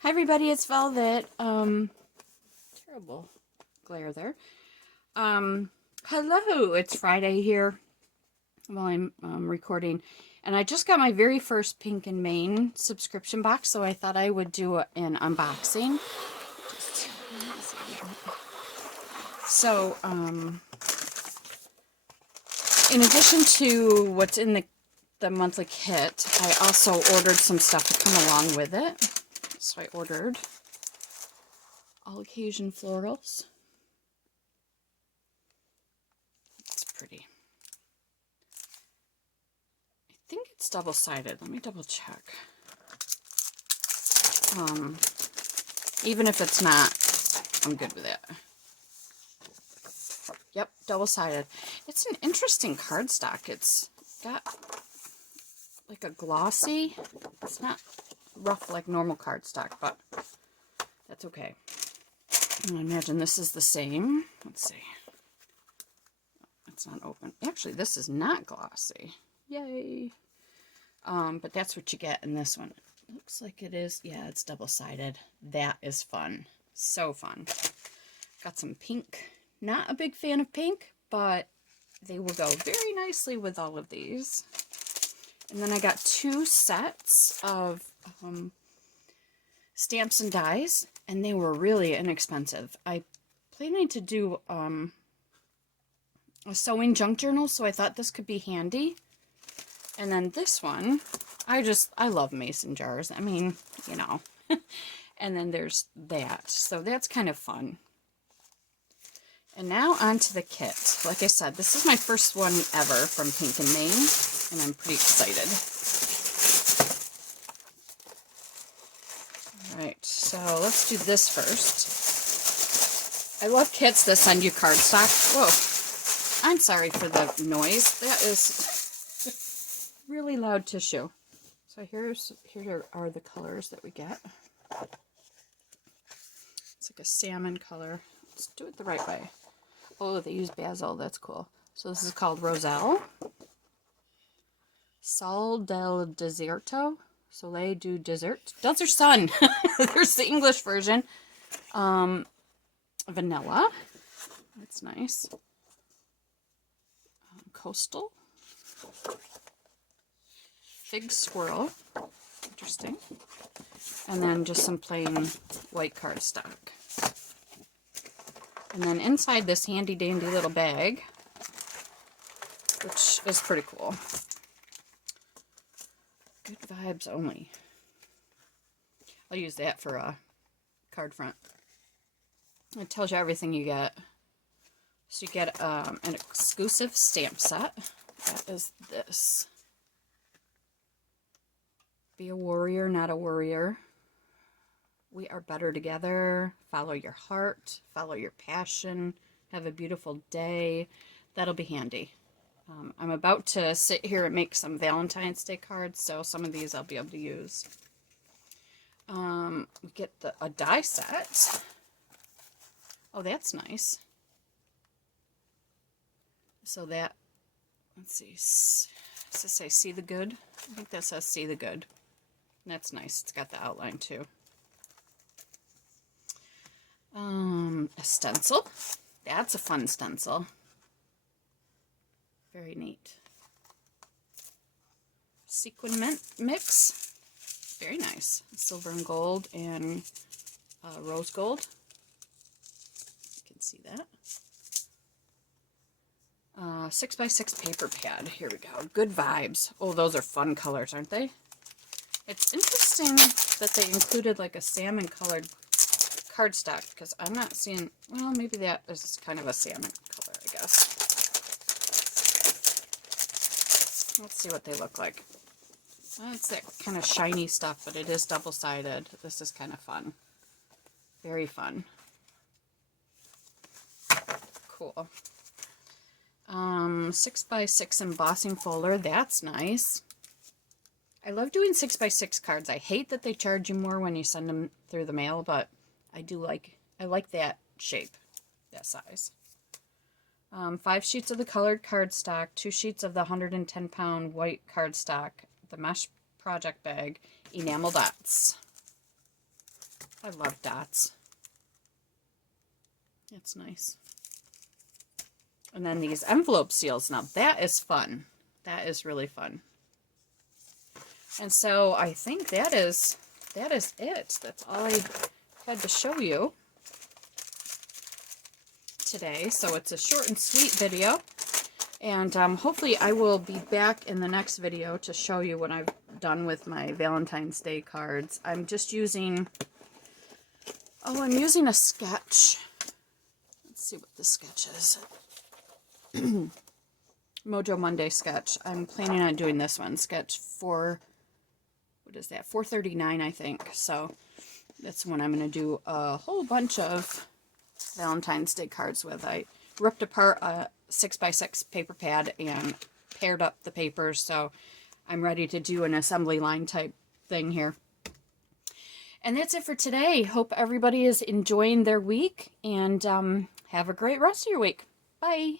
Hi everybody, it's Velvet. Terrible glare there. Hello, it's Friday here while I'm recording. And I just got my very first Pink and Main subscription box, so I thought I would do an unboxing. So, in addition to what's in the monthly kit, I also ordered some stuff to come along with it. So I ordered All Occasion Florals. It's pretty. I think it's double-sided. Let me double check. Even if it's not, I'm good with it. Yep, double-sided. It's an interesting cardstock. It's got like a glossy. It's not rough like normal cardstock, but that's okay. I imagine this is the same. Let's see. It's not open. Actually, this is not glossy. Yay. But that's what you get in this one. Looks like it is. Yeah, it's double-sided. That is fun. So fun. Got some pink. Not a big fan of pink, but they will go very nicely with all of these. And then I got 2 sets of stamps and dies, and they were really inexpensive. I planning to do a sewing junk journal, so I thought this could be handy. And then this one, I love mason jars. I mean, you know. And then there's that. So that's kind of fun. And now on to the kit. Like I said, this is my first one ever from Pink and Main, and I'm pretty excited. Alright, so let's do this first. I love kits that send you cardstock. Whoa, I'm sorry for the noise. That is really loud tissue. So here are the colors that we get. It's like a salmon color. Let's do it the right way. Oh, they use basil. That's cool. So this is called Roselle. Sol del Deserto. Soleil du Desert. Desert Sun. There's the English version. Vanilla. That's nice. Coastal. Fig Swirl. Interesting. And then just some plain white cardstock. And then inside this handy dandy little bag, which is pretty cool. Good vibes only. I'll use that for a card front. It tells you everything you get. So you get an exclusive stamp set. That is this. Be a warrior, not a worrier. We are better together. Follow your heart. Follow your passion. Have a beautiful day. That'll be handy. I'm about to sit here and make some Valentine's Day cards, so some of these I'll be able to use. We get a die set. Oh, that's nice. So that, let's see. Does this say see the good? I think that says see the good. That's nice. It's got the outline too. A stencil. That's a fun stencil. Very neat. Sequin mint mix. Very nice. Silver and gold and rose gold. You can see that. 6x6 paper pad. Here we go. Good vibes. Oh, those are fun colors, aren't they? It's interesting that they included like a salmon colored cardstock, because I'm not seeing, well, maybe that is kind of a salmon color, I guess. Let's see what they look like. Well, it's that kind of shiny stuff, but it is double-sided. This is kind of fun. Very fun. Cool. 6x6 embossing folder. That's nice. I love doing 6x6 cards. I hate that they charge you more when you send them through the mail, but I like that shape, that size. 5 sheets of the colored cardstock, 2 sheets of the 110-pound white cardstock, the mesh project bag, enamel dots. I love dots. That's nice. And then these envelope seals. Now that is fun. That is really fun. And so I think that is it. That's all I had to show you today. So it's a short and sweet video. And hopefully I will be back in the next video to show you what I've done with my Valentine's Day cards. I'm just using, I'm using a sketch. Let's see what the sketch is. Mojo Monday sketch. I'm planning on doing this one. Sketch 4, what is that? 439, I think. So that's when I'm going to do a whole bunch of Valentine's Day cards with. I ripped apart a 6x6 paper pad and paired up the papers. So I'm ready to do an assembly line type thing here. And that's it for today. Hope everybody is enjoying their week, and have a great rest of your week. Bye.